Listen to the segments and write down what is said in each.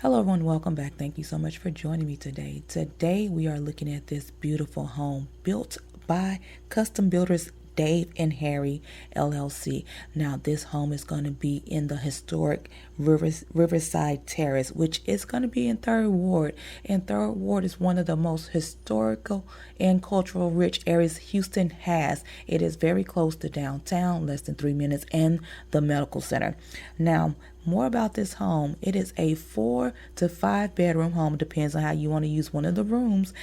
Hello everyone, welcome back. Thank you so much for joining me today. Today we are looking at this beautiful home built by custom builders Dave and Harry LLC. Now this home is going to be in the historic Riverside Terrace, which is going to be in 3rd Ward. And 3rd Ward is one of the most historical and cultural rich areas Houston has. It is very close to downtown, less than 3 minutes, and the medical center. Now, more about this home. It is a 4 to 5 bedroom home. Depends on how you want to use one of the rooms.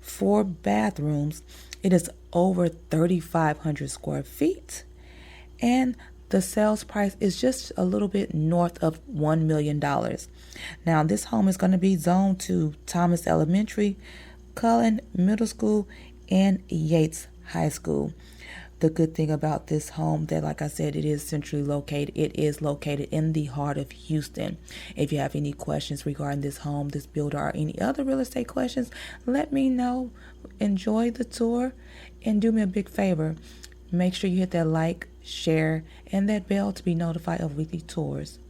4 bathrooms. It is over 3,500 square feet. And the sales price is just a little bit north of $1 million. Now, this home is going to be zoned to Thomas Elementary, Cullen Middle School, and Yates High School. The good thing about this home that, like I said, it is centrally located. It is located in the heart of Houston. If you have any questions regarding this home, this builder, or any other real estate questions, let me know. Enjoy the tour and do me a big favor. Make sure you hit that like, share, and that bell to be notified of weekly tours.